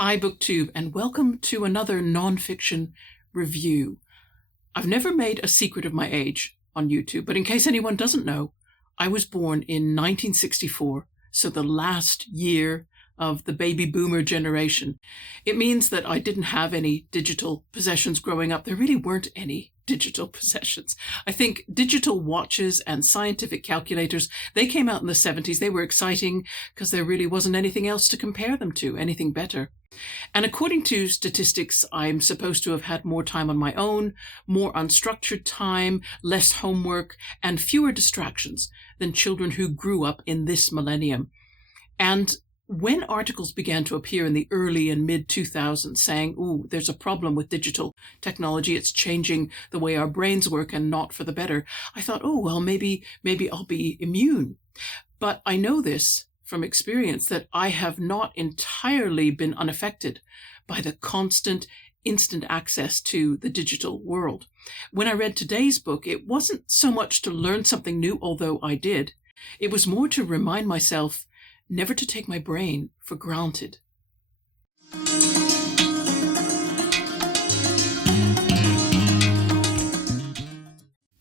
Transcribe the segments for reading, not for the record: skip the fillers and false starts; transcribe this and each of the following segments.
Hi BookTube, and welcome to another nonfiction review. I've never made a secret of my age on YouTube, but in case anyone doesn't know, I was born in 1964, so the last year of the baby boomer generation. It means that I didn't have any digital possessions growing up. There really weren't any digital possessions. I think digital watches and scientific calculators, they came out in the 70s. They were exciting because there really wasn't anything else to compare them to, anything better. And according to statistics, I'm supposed to have had more time on my own, more unstructured time, less homework, and fewer distractions than children who grew up in this millennium. And when articles began to appear in the early and mid-2000s saying, ooh, there's a problem with digital technology, it's changing the way our brains work and not for the better, I thought, oh, well, maybe I'll be immune. But I know this from experience that I have not entirely been unaffected by the constant, instant access to the digital world. When I read today's book, it wasn't so much to learn something new, although I did. It was more to remind myself never to take my brain for granted.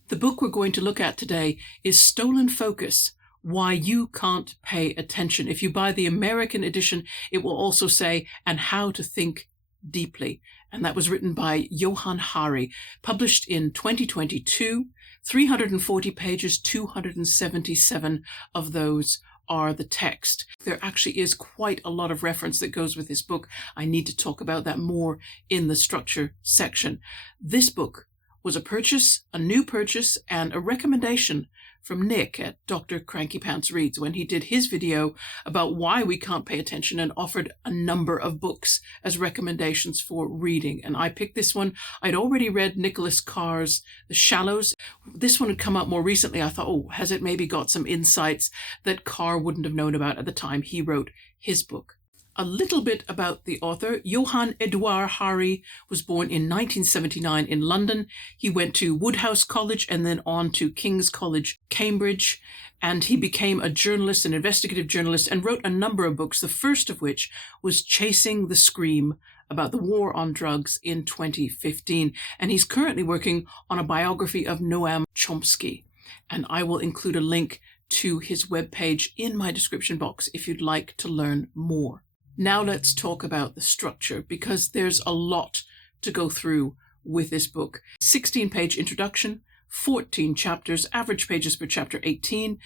The book we're going to look at today is Stolen Focus: Why You Can't Pay Attention. If you buy the American edition, it will also say, and How to Think Deeply. And that was written by Johann Hari, published in 2022, 340 pages, 277 of those are the text. There actually is quite a lot of reference that goes with this book. I need to talk about that more in the structure section. This book was a new purchase, and a recommendation from Nick at Dr. Cranky Pants Reads when he did his video about why we can't pay attention and offered a number of books as recommendations for reading. And I picked this one. I'd already read Nicholas Carr's The Shallows. This one had come out more recently. I thought, oh, has it maybe got some insights that Carr wouldn't have known about at the time he wrote his book? A little bit about the author. Johann Hari was born in 1979 in London. He went to Woodhouse College and then on to King's College, Cambridge. And he became a journalist, an investigative journalist, and wrote a number of books, the first of which was Chasing the Scream, about the war on drugs in 2015. And he's currently working on a biography of Noam Chomsky. And I will include a link to his webpage in my description box if you'd like to learn more. Now let's talk about the structure, because there's a lot to go through with this book. 16-page introduction, 14 chapters, average pages per chapter 18.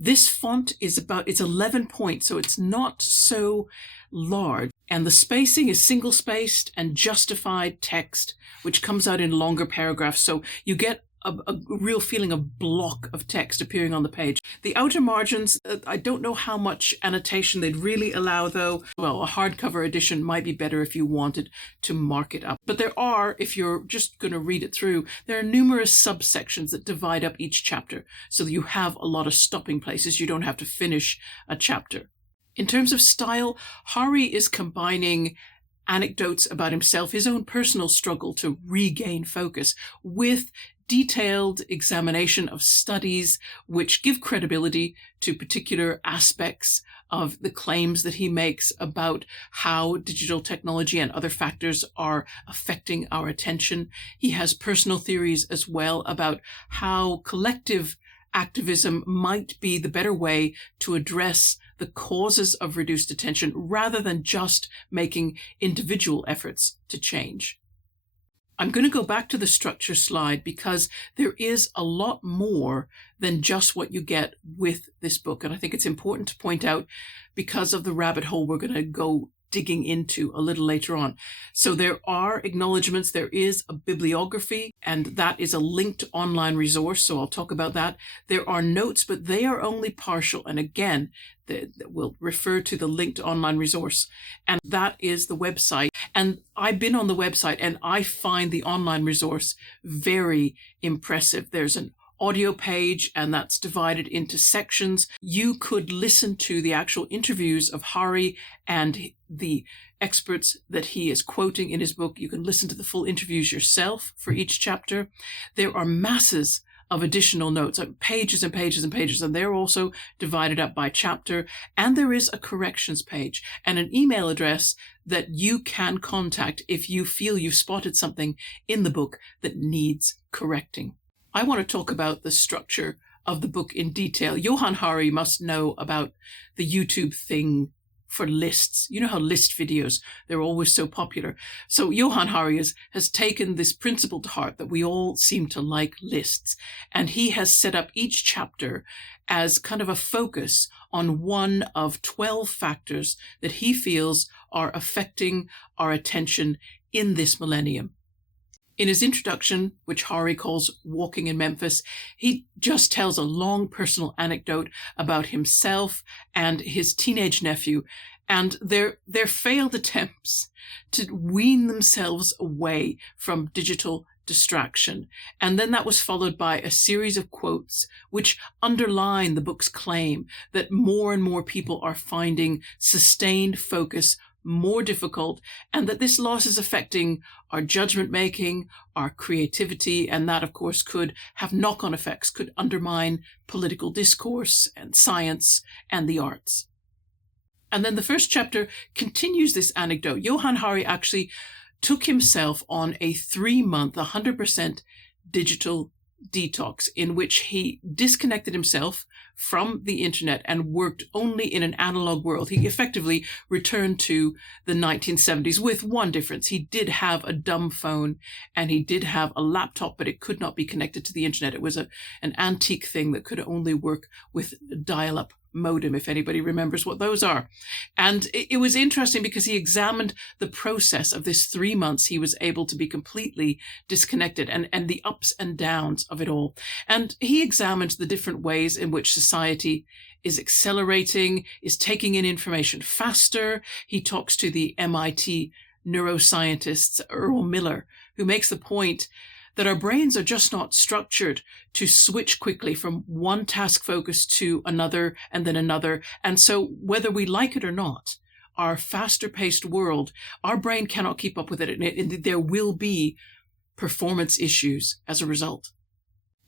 This font is it's 11 points, so it's not so large. And the spacing is single-spaced and justified text, which comes out in longer paragraphs. So you get a real feeling of block of text appearing on the page. The outer margins, I don't know how much annotation they'd really allow, though. Well, a hardcover edition might be better if you wanted to mark it up. But there are, if you're just going to read it through, there are numerous subsections that divide up each chapter, so that you have a lot of stopping places. You don't have to finish a chapter. In terms of style, Hari is combining anecdotes about himself, his own personal struggle to regain focus, with detailed examination of studies which give credibility to particular aspects of the claims that he makes about how digital technology and other factors are affecting our attention. He has personal theories as well about how collective activism might be the better way to address the causes of reduced attention rather than just making individual efforts to change. I'm going to go back to the structure slide because there is a lot more than just what you get with this book. And I think it's important to point out because of the rabbit hole we're going to go digging into a little later on. So there are acknowledgements, there is a bibliography, and that is a linked online resource, so I'll talk about that. There are notes, but they are only partial, and again, we'll refer to the linked online resource, and that is the website. And I've been on the website, and I find the online resource very impressive. There's an audio page, and that's divided into sections. You could listen to the actual interviews of Hari and the experts that he is quoting in his book. You can listen to the full interviews yourself for each chapter. There are masses of additional notes, pages and pages and pages, and they're also divided up by chapter. And there is a corrections page and an email address that you can contact if you feel you've spotted something in the book that needs correcting. I want to talk about the structure of the book in detail. Johann Hari must know about the YouTube thing for lists. You know how list videos, they're always so popular. So Johann Hari has taken this principle to heart that we all seem to like lists. And he has set up each chapter as kind of a focus on one of 12 factors that he feels are affecting our attention in this millennium. In his introduction, which Hari calls Walking in Memphis, he just tells a long personal anecdote about himself and his teenage nephew and their failed attempts to wean themselves away from digital distraction. And then that was followed by a series of quotes which underline the book's claim that more and more people are finding sustained focus more difficult, and that this loss is affecting our judgment making, our creativity, and that, of course, could have knock-on effects, could undermine political discourse and science and the arts. And then the first chapter continues this anecdote. Johann Hari actually took himself on a 3-month, 100% digital detox in which he disconnected himself from the internet and worked only in an analog world. He effectively returned to the 1970s with one difference. He did have a dumb phone and he did have a laptop, but it could not be connected to the internet. It was an antique thing that could only work with dial-up modem, if anybody remembers what those are. And it was interesting because he examined the process of this 3 months. He was able to be completely disconnected and the ups and downs of it all. And he examined the different ways in which society is accelerating, is taking in information faster. He talks to the MIT neuroscientist Earl Miller, who makes the point that our brains are just not structured to switch quickly from one task focus to another and then another. And so whether we like it or not, our faster paced world, our brain cannot keep up with it. And there will be performance issues as a result.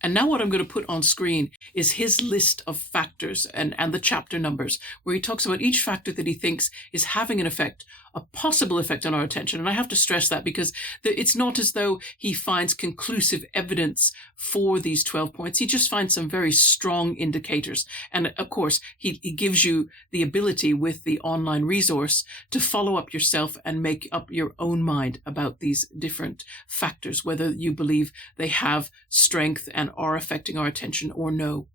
And now what I'm going to put on screen is his list of factors and the chapter numbers, where he talks about each factor that he thinks is having an effect, a possible effect on our attention. And I have to stress that because it's not as though he finds conclusive evidence for these 12 points. He just finds some very strong indicators. And of course, he gives you the ability with the online resource to follow up yourself and make up your own mind about these different factors, whether you believe they have strength and are affecting our attention or no.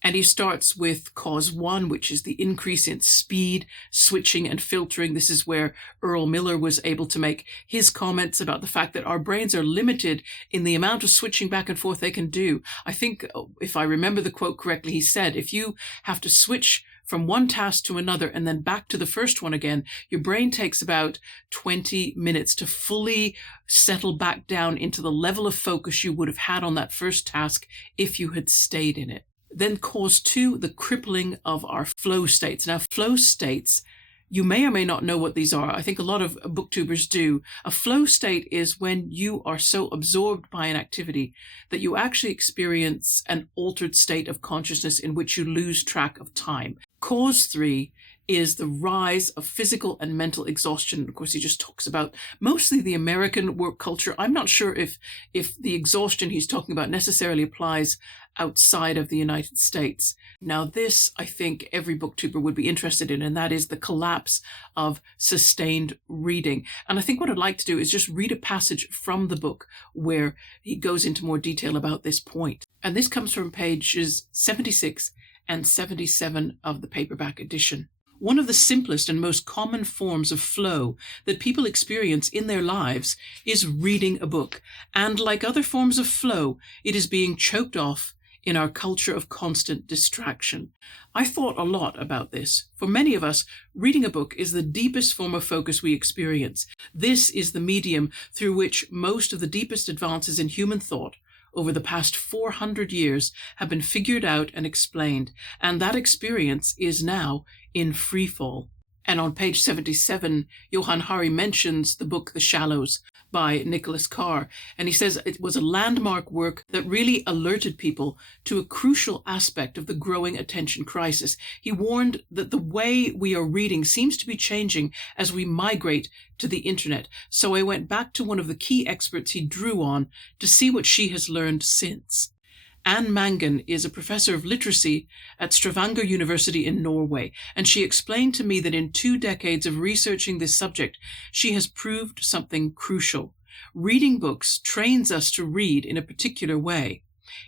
And he starts with cause 1, which is the increase in speed, switching and filtering. This is where Earl Miller was able to make his comments about the fact that our brains are limited in the amount of switching back and forth they can do. I think, if I remember the quote correctly, he said, if you have to switch from one task to another and then back to the first one again, your brain takes about 20 minutes to fully settle back down into the level of focus you would have had on that first task if you had stayed in it. Then cause 2, the crippling of our flow states. Now, flow states, you may or may not know what these are. I think a lot of booktubers do. A flow state is when you are so absorbed by an activity that you actually experience an altered state of consciousness in which you lose track of time. Cause 3 is the rise of physical and mental exhaustion. Of course, he just talks about mostly the American work culture. I'm not sure if the exhaustion he's talking about necessarily applies outside of the United States. Now, this, I think, every booktuber would be interested in, and that is the collapse of sustained reading. And I think what I'd like to do is just read a passage from the book where he goes into more detail about this point. And this comes from pages 76 and 77 of the paperback edition. One of the simplest and most common forms of flow that people experience in their lives is reading a book. And like other forms of flow, it is being choked off in our culture of constant distraction. I thought a lot about this. For many of us, reading a book is the deepest form of focus we experience. This is the medium through which most of the deepest advances in human thought over the past 400 years have been figured out and explained, and that experience is now in free fall. And on page 77, Johann Hari mentions the book The Shallows by Nicholas Carr. And he says it was a landmark work that really alerted people to a crucial aspect of the growing attention crisis. He warned that the way we are reading seems to be changing as we migrate to the internet. So I went back to one of the key experts he drew on to see what she has learned since. Anne Mangan is a professor of literacy at Stavanger University in Norway, and she explained to me that in 2 decades of researching this subject, she has proved something crucial. Reading books trains us to read in a particular way,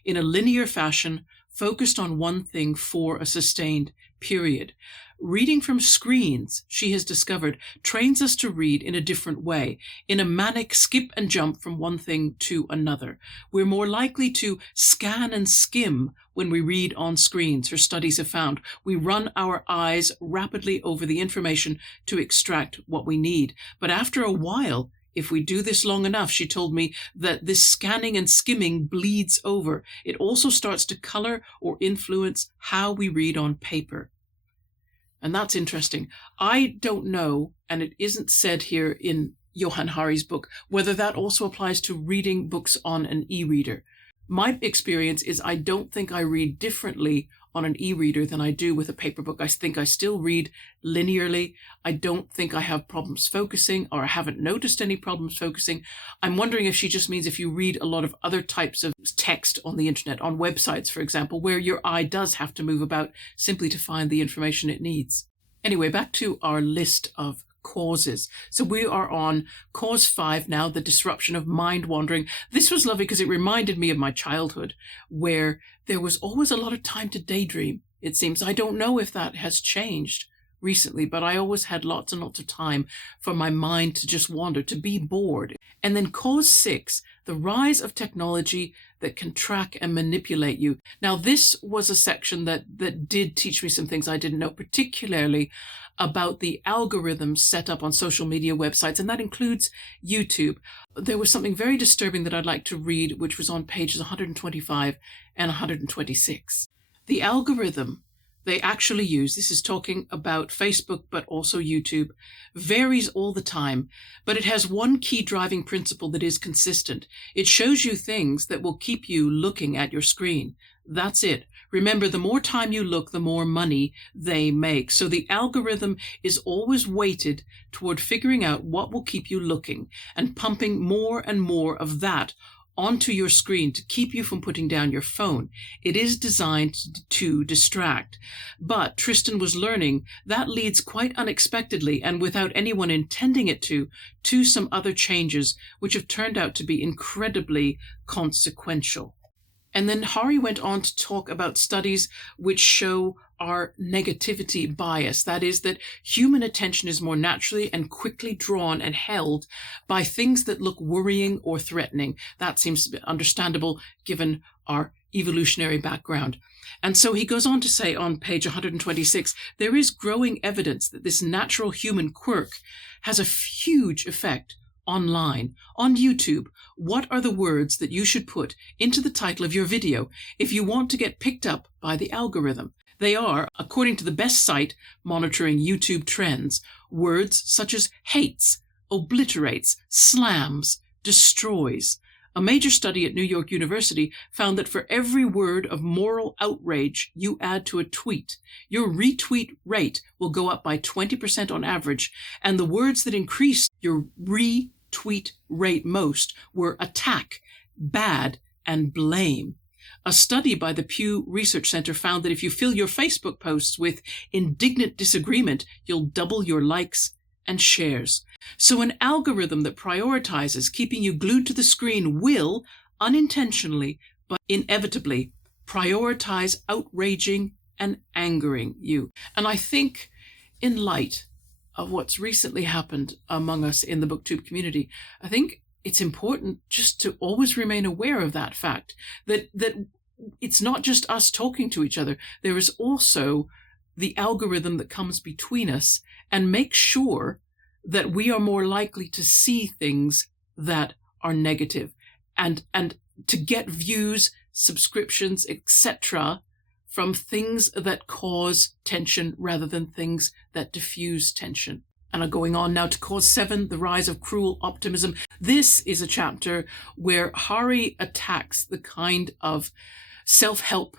in a linear fashion, focused on one thing for a sustained period. Reading from screens, she has discovered, trains us to read in a different way, in a manic skip and jump from one thing to another. We're more likely to scan and skim when we read on screens, her studies have found. We run our eyes rapidly over the information to extract what we need. But after a while, if we do this long enough, she told me, that this scanning and skimming bleeds over. It also starts to color or influence how we read on paper. And that's interesting. I don't know, and it isn't said here in Johann Hari's book, whether that also applies to reading books on an e-reader. My experience is I don't think I read differently on an e-reader than I do with a paper book. I think I still read linearly. I don't think I have problems focusing, or I haven't noticed any problems focusing. I'm wondering if she just means if you read a lot of other types of text on the internet, on websites, for example, where your eye does have to move about simply to find the information it needs. Anyway, back to our list of causes. So we are on cause 5 now, the disruption of mind wandering. This was lovely because it reminded me of my childhood, where there was always a lot of time to daydream. It seems, I don't know if that has changed recently, but I always had lots and lots of time for my mind to just wander, to be bored. And then cause 6, the rise of technology that can track and manipulate you. Now, this was a section that did teach me some things I didn't know, particularly about the algorithms set up on social media websites, and that includes YouTube. There was something very disturbing that I'd like to read, which was on pages 125 and 126. The algorithm they actually use, this is talking about Facebook, but also YouTube, varies all the time, but it has one key driving principle that is consistent. It shows you things that will keep you looking at your screen. That's it. Remember, the more time you look, the more money they make. So the algorithm is always weighted toward figuring out what will keep you looking and pumping more and more of that onto your screen to keep you from putting down your phone. It is designed to distract. But Tristan was learning that leads quite unexpectedly and without anyone intending it to some other changes, which have turned out to be incredibly consequential. And then Hari went on to talk about studies which show our negativity bias. That is, that human attention is more naturally and quickly drawn and held by things that look worrying or threatening. That seems to be understandable given our evolutionary background. And so he goes on to say on page 126, there is growing evidence that this natural human quirk has a huge effect online. On YouTube, what are the words that you should put into the title of your video if you want to get picked up by the algorithm? They are, according to the best site monitoring YouTube trends, words such as hates, obliterates, slams, destroys. A major study at New York University found that for every word of moral outrage you add to a tweet, your retweet rate will go up by 20% on average, and the words that increased your retweet rate most were attack, bad, and blame. A study by the Pew Research Center found that if you fill your Facebook posts with indignant disagreement, you'll double your likes and shares. So an algorithm that prioritizes keeping you glued to the screen will, unintentionally but inevitably, prioritize outraging and angering you. And I think in light of what's recently happened among us in the BookTube community, I think it's important just to always remain aware of that fact, that it's not just us talking to each other. There is also the algorithm that comes between us and makes sure that we are more likely to see things that are negative and to get views, subscriptions, etc. from things that cause tension rather than things that diffuse tension. And going on now to Cause 7, The Rise of Cruel Optimism. This is a chapter where Hari attacks the kind of self-help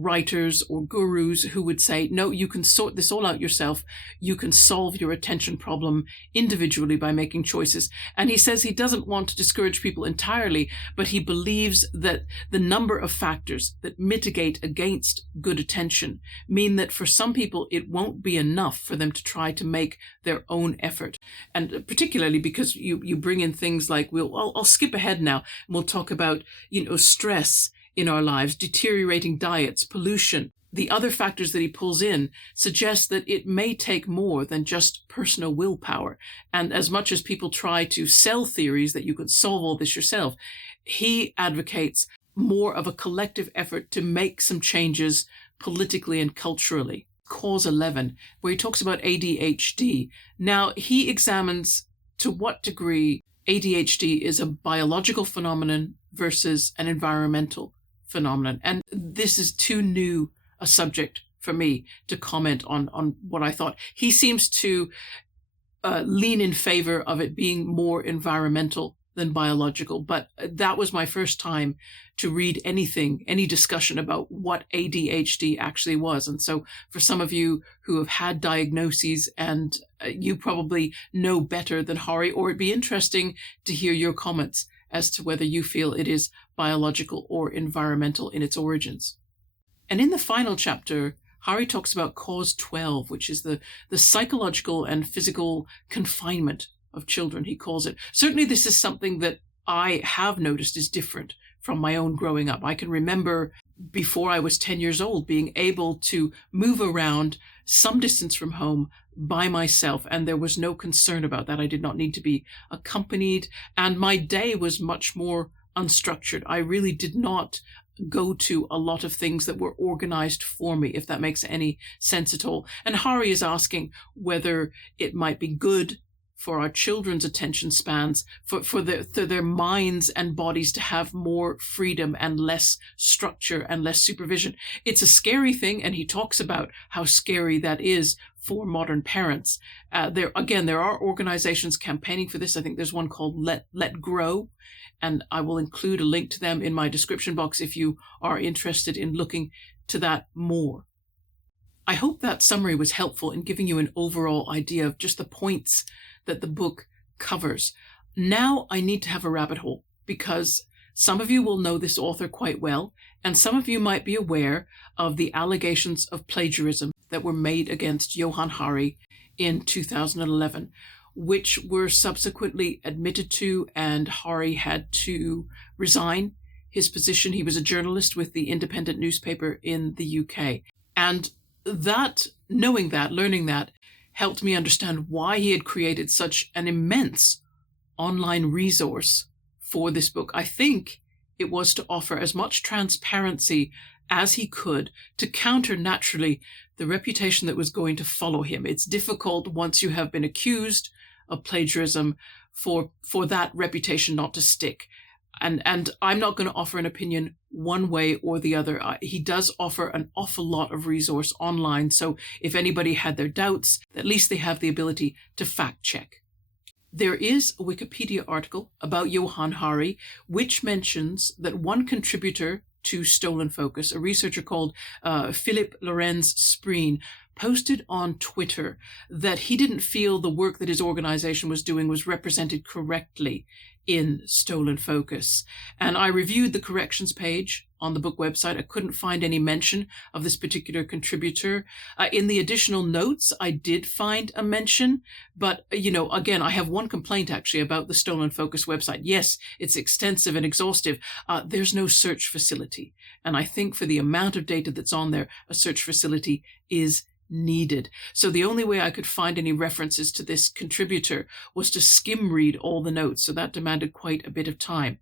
writers or gurus who would say, no, you can sort this all out yourself. You can solve your attention problem individually by making choices. And he says he doesn't want to discourage people entirely, but he believes that the number of factors that mitigate against good attention mean that for some people, it won't be enough for them to try to make their own effort. And particularly because you bring in things like, I'll skip ahead now, and we'll talk about, stress in our lives, deteriorating diets, pollution. The other factors that he pulls in suggest that it may take more than just personal willpower. And as much as people try to sell theories that you can solve all this yourself, he advocates more of a collective effort to make some changes politically and culturally. Cause 11, where he talks about ADHD. Now, he examines to what degree ADHD is a biological phenomenon versus an environmental phenomenon. And this is too new a subject for me to comment on what I thought. He seems to lean in favor of it being more environmental than biological. But that was my first time to read any discussion about what ADHD actually was. And so for some of you who have had diagnoses, and you probably know better than Hari, or it'd be interesting to hear your comments as to whether you feel it is biological or environmental in its origins. And in the final chapter, Hari talks about Cause 12, which is the psychological and physical confinement of children, he calls it. Certainly this is something that I have noticed is different from my own growing up. I can remember before I was 10 years old being able to move around some distance from home by myself, and there was no concern about that. I did not need to be accompanied, and my day was much more unstructured. I really did not go to a lot of things that were organized for me, if that makes any sense at all. And Hari is asking whether it might be good for our children's attention spans, for their minds and bodies to have more freedom and less structure and less supervision. It's a scary thing, and he talks about how scary that is for modern parents. There are organizations campaigning for this. I think there's one called Let Grow, and I will include a link to them in my description box if you are interested in looking to that more. I hope that summary was helpful in giving you an overall idea of just the points that the book covers. Now I need to have a rabbit hole, because some of you will know this author quite well, and some of you might be aware of the allegations of plagiarism that were made against Johann Hari in 2011, which were subsequently admitted to, and Hari had to resign his position. He was a journalist with the independent newspaper in the UK. And learning that, helped me understand why he had created such an immense online resource for this book. I think it was to offer as much transparency as he could to counter naturally the reputation that was going to follow him. It's difficult once you have been accused of plagiarism for that reputation not to stick. And I'm not going to offer an opinion one way or the other. He does offer an awful lot of resource online. So if anybody had their doubts, at least they have the ability to fact check. There is a Wikipedia article about Johann Hari, which mentions that one contributor to Stolen Focus, a researcher called Philip Lorenz Spreen, posted on Twitter that he didn't feel the work that his organization was doing was represented correctly in Stolen Focus. And I reviewed the corrections page on the book website. I couldn't find any mention of this particular contributor. In the additional notes, I did find a mention, but, again, I have one complaint actually about the Stolen Focus website. Yes, it's extensive and exhaustive. There's no search facility. And I think for the amount of data that's on there, a search facility is needed. So the only way I could find any references to this contributor was to skim read all the notes. So that demanded quite a bit of time.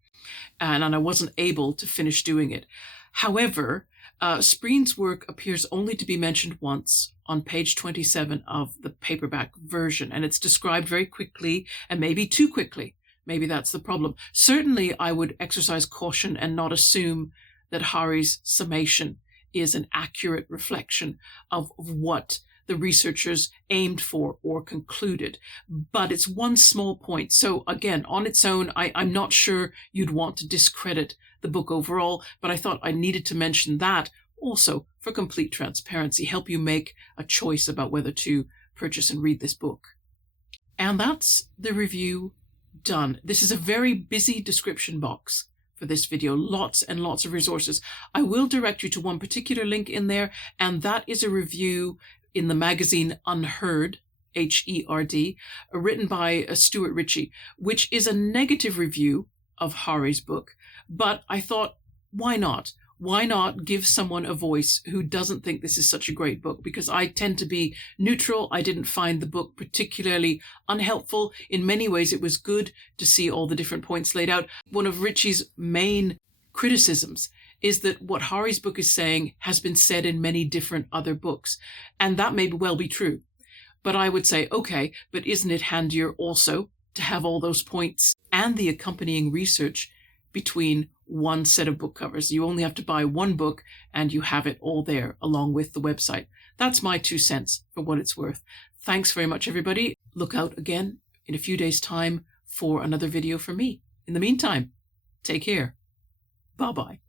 And I wasn't able to finish doing it. However, Spreen's work appears only to be mentioned once on page 27 of the paperback version. And it's described very quickly, and maybe too quickly. Maybe that's the problem. Certainly, I would exercise caution and not assume that Hari's summation is an accurate reflection of what the researchers aimed for or concluded. But it's one small point. So again, on its own, I'm not sure you'd want to discredit the book overall, but I thought I needed to mention that also for complete transparency, help you make a choice about whether to purchase and read this book. And that's the review done. This is a very busy description box for this video, lots and lots of resources. I will direct you to one particular link in there, and that is a review in the magazine UnHerd, H-E-R-D, written by Stuart Richie, which is a negative review of Hari's book. But I thought, why not? Why not give someone a voice who doesn't think this is such a great book? Because I tend to be neutral. I didn't find the book particularly unhelpful. In many ways, it was good to see all the different points laid out. One of Richie's main criticisms is that what Hari's book is saying has been said in many different other books. And that may well be true. But I would say, okay, but isn't it handier also to have all those points and the accompanying research between one set of book covers? You only have to buy one book and you have it all there along with the website. That's my 2 cents for what it's worth. Thanks very much, everybody. Look out again in a few days' time for another video from me. In the meantime, take care. Bye-bye.